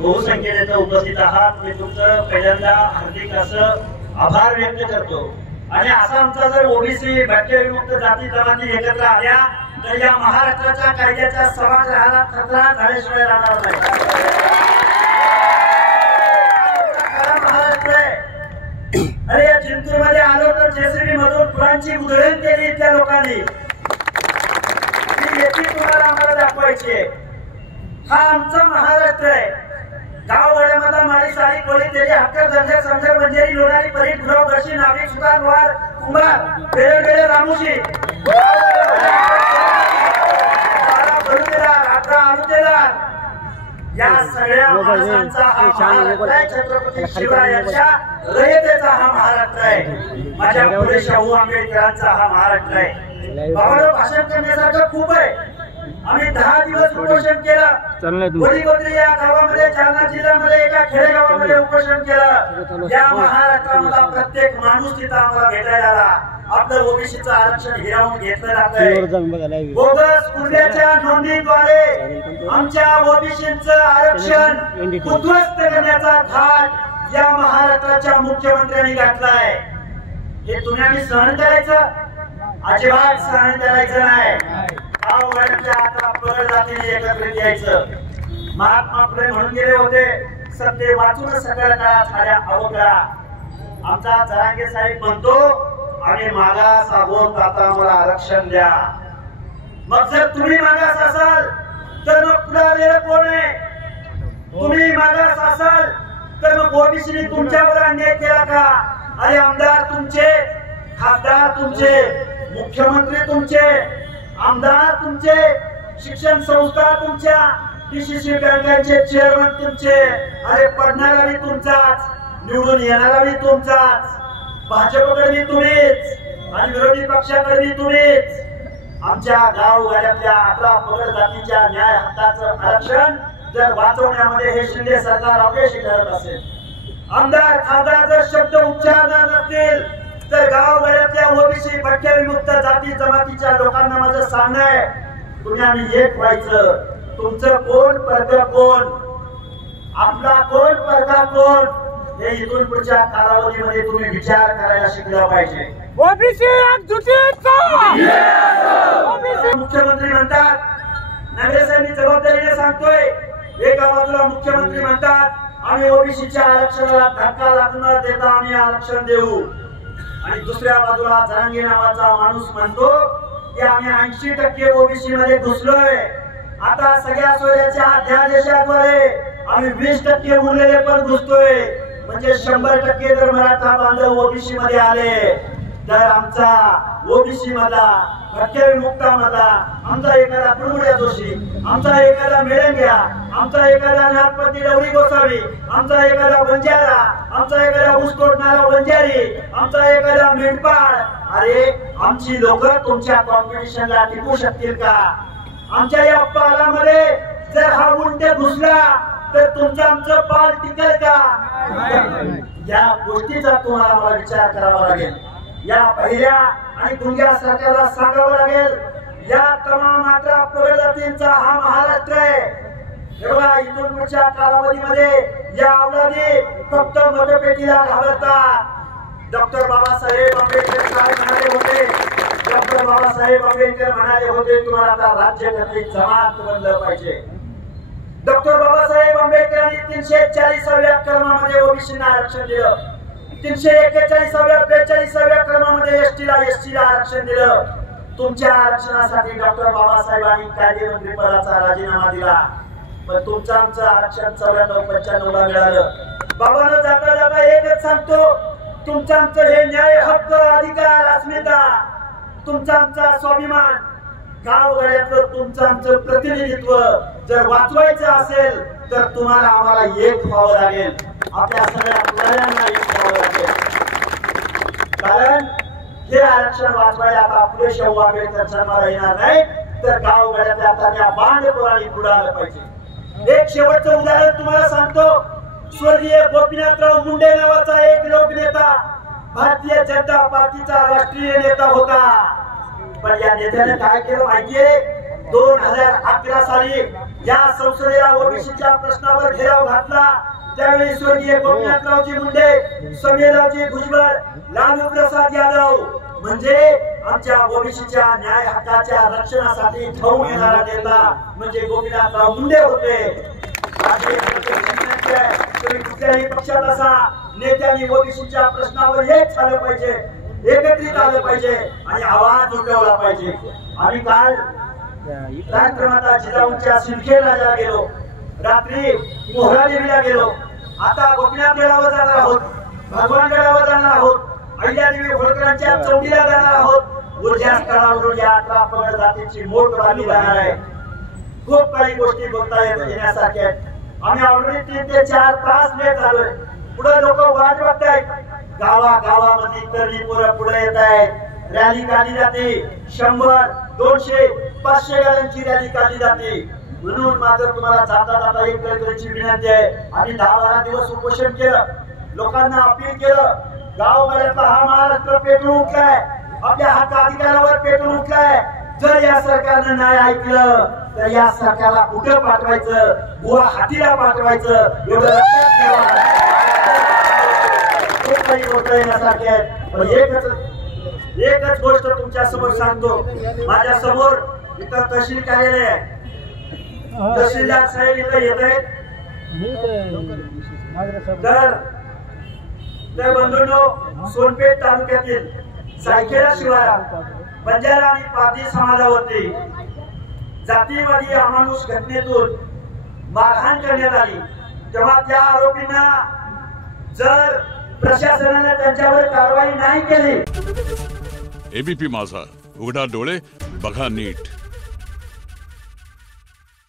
बहुसंख्येने इथे उपस्थित आहात, मी तुमचं पहिल्यांदा हार्दिक असं आभार व्यक्त करतो। आणि असा आमचा जर ओबीसी भटक्याविमुक्त जाती जमाती एकत्र आल्या तर या महाराष्ट्राच्या कायद्याच्या समाजाला खतरा झाल्याशिवाय राहणार नाही। महाराष्ट्र आहे। अरे या जिंतूर मध्ये आलो तर जेसीबी मधून फुलांची उधळण केली इथल्या लोकांनी, तुम्हाला आम्हाला दाखवायची आहे। हा आमचा महाराष्ट्र आहे। गाववाड्यामधला माळी साडी कोळी तेली हक्कर जंजर समजर बंजेरी लोणारी परी गुराव दर्शी नाविक सुतार वार कुंभार बेळे रामुशी या सगळ्या माणसांचा हा महाराष्ट्र आहे। छत्रपती शिवरायांच्या रयतेचा हा महाराष्ट्र आहे। माझ्या फुले शाहू आंबेडकरांचा हा महाराष्ट्र आहे। बाबांना भाषण करण्यासारखं खूप आहे। आम्ही 10 दिवस उपोषण केलं। बोलीगोत्री या गावामध्ये जालना जिल्ह्यामध्ये एका खेडेगावामध्ये उपोषण केलं। या महाराष्ट्रामधला प्रत्येक माणूस तिथं आम्हाला भेटायला आला। आपलं ओबीसीचं आरक्षण हिरावून घेतलं जातंय। बोगस कुर्ल्याच्या नोंदीद्वारे आमच्या ओबीसीचं आरक्षण उद्ध्वस्त करण्याचा घाट या महाराष्ट्राच्या मुख्यमंत्र्यांनी घातलाय। हे तुम्ही आम्ही सहन करायचं? अजिबात सहन करायचं नाही। जातीने एकत्रित यायचं। महात्मा फुले म्हणून गेले होते, सत्य वाचून सकळ काळात झाल्या अवघडा। आमचा जरांगे साहेब म्हणतो आम्ही मागास आहोत, आता आम्हाला आरक्षण द्या। मग जर तुम्ही मागास असाल तर मग पुढे कोण आहे? तुम्ही मागास असाल तर मग ओबीसीने तुमच्यावर अन्याय केला का? अरे आमदार तुमचे, खासदार तुमचे, मुख्यमंत्री तुमचे, आमदार तुमचे, शिक्षण संस्था तुमच्या, डीसीसी बँकांचे चेअरमन तुमचे। अरे पडणारा बी तुमचाच, निवडून येणारा बी तुमचाच, भाजपकडे बी तुम्हीच आणि विरोधी पक्षाकडे बी तुम्हीच। आमच्या गावगाड्यातल्या 18 पगड जातीच्या न्याय हक्काचं आरक्षण जर वाचवण्यामध्ये हे शिंदे सरकार अपयशी ठरत असेल, आमदार खासदार जर शब्द उच्चारणार नसतील, तर गावगाड्यातल्या ओबीसी भटक्याविमुक्त जाती जमातीच्या लोकांना माझं सांगणं आहे, तुम्ही आम्ही एक व्हायचं। तुमचं कोण परका कोण, आपला कोण परका कोण, हे इथून पुढच्या कालावधीमध्ये तुम्ही विचार करायला शिकलं पाहिजे। ओबीसी मुख्यमंत्री म्हणतात, नगरसेवकांनी जबाबदारीने सांगतोय, एका बाजूला मुख्यमंत्री म्हणतात आम्ही ओबीसीच्या आरक्षणाला धक्का लागू न देता आम्ही आरक्षण देऊ, आणि दुसऱ्या बाजूला जरांगे नावाचा माणूस म्हणतो की आम्ही 80% ओबीसी मध्ये घुसलोय। आता सगळ्या सोयऱ्याच्या अध्यादेशाद्वारे आम्ही 20% उरलेले पण घुसतोय। म्हणजे 100% जर मराठा बांधव ओबीसी मध्ये आले तर आमचा ओबीसी मधला भटक्याविमुक्तामधला आमचा एखादा कुरमुड्या जोशी, आमचा एखादा मेळंग्या, आमचा एखादा नाथपती लवरी गोसावी, आमचा एखादा बंजारा, आमचा एखादा ऊसतोडणारा बंजारी, आमचा एखादा मेंढपाळ, अरे आमची लोक तुमच्या कॉम्पिटिशनला टिकू शकतील का? आमच्या या पालामध्ये जर हा उंट घुसला तर तुमचं आमचं पाल टिकेल का? या गोष्टीचा तुम्हाला मला विचार करावा लागेल। या पहिल्या आणि गुंग्या सरकारला सांगावं लागेल, या तमाम 18 पगड जातींचा हा महाराष्ट्र आहे। एवढा इथून पुढच्या कालावधीमध्ये या अवलादी फक्त मतपेटीला घाबरतात। डॉक्टर बाबासाहेब आंबेडकर काय म्हणाले होते? डॉक्टर बाबासाहेब आंबेडकर म्हणाले होते तुम्हाला आता राज्यकर्ते जमात बनलं पाहिजे। डॉक्टर बाबासाहेब आंबेडकरांनी 340व्या कलमामध्ये ओबीसींना आरक्षण दिलं, 341व्या 42व्या कलमामध्ये एसटीला आरक्षण दिलं। तुमच्या आरक्षणासाठी डॉक्टर बाबासाहेबांनी कायदेमंत्री पदाचा राजीनामा दिला, पण तुमचं आमचं आरक्षण 94-95 ला मिळालं। बाबांना जाता जाता एकच सांगतो, तुमचं आमचं हे न्याय हक्क अधिकार अस्मिता, तुमचा आमचा स्वाभिमान, गावगाड्यातलं तुमचं आमचं प्रतिनिधित्व जर वाचवायचं असेल तर तुम्हाला आम्हाला एक व्हावं लागेल। आपल्या सगळ्या पुढाऱ्यांना एक व्हावं लागेल, कारण हे आरक्षण वाचवायला आता फुले शाहू आंबेडकर जन्माला येणार नाही, तर गावगाड्यातल्या त्या बांडपोरांनी पुढारलं पाहिजे। एक शेवटचं उदाहरण तुम्हाला सांगतो, स्वर्गीय गोपीनाथराव मुंडे नावाचा एक लोकनेता भारतीय जनता पार्टीचा राष्ट्रीय नेता होता, पण या नेत्याने काय केलं माहितीये? 2011 साली या संसदेला ओबीसीच्या प्रश्नावर घेराव घातला। त्यावेळी स्वर्गीय गोपीनाथरावजी मुंडे, समीररावजी भुजबळ, लालू प्रसाद यादव म्हणजे आमच्या ओबीसीच्या न्याय हक्काच्या रक्षणासाठी धावून येणारा नेता म्हणजे गोपीनाथराव मुंडे होते। तुम्ही कुठल्याही पक्षात असा, नेत्यांनी ओबीसीच्या प्रश्नावर एक झालं पाहिजे, एकत्रित आलं पाहिजे आणि आवाज उठवला पाहिजे। आम्ही काल राष्ट्रमाता जिजाऊंच्या सिंदखेडला गेलो, रात्री मोहरा देवीला गेलो, आता गोपीनाथ गडावर जाणार आहोत, भगवान गडावर जाणार आहोत, अहिल्यादेवी होळकरांच्या चौकीला जाणार आहोत। ऊर्जा स्थळावरून या 18 पगड जातीची मोठ रॅली जाणार आहे। खूप काही गोष्टी बोलता येण्यासारख्या आहेत। आम्ही ऑलरेडी 3 ते 4 तास लेट झालोय। पुढे लोक वाट बघतायत, गावागावामध्ये तरुणी पोरं पुढे येत आहेत। रॅली काढली जाते, 100, 200, 500 गाड्यांची रॅली काढली जाते। म्हणून मात्र तुम्हाला जाता जाता एक करायची विनंती आहे, आम्ही 10-12 दिवस उपोषण केलं, लोकांना अपील केलं। गावगाड्यातला हा महाराष्ट्र पेटून उठलाय, आपल्या हक्क अधिकारावर पेटून उठलाय। जर या सरकारनं नाही ऐकलं तर या सरकारला कुठे पाठवायचं, गुवाहाटीला पाठवायचं, एवढं लक्षात ठेवा। खूप काही गोष्ट येण्यासारखी आहेत, पण एकच गोष्ट तुमच्या समोर सांगतो। माझ्या समोर इथं तहसील कार्यालय आहे, तहसीलदार साहेब इथं येत आहेत। तर बंधूंनो, सोनपेठ तालुक्यातील सायखेडा शिवारात बंजारा आणि पारधी समाजावरती जातीवादी अमानुष घटनेतून मारहाण करण्यात आली, तेव्हा त्या आरोपींना जर प्रशासनाने त्यांच्यावर कारवाई नाही केली। एबीपी माझा, उघडा डोळे बघा नीट।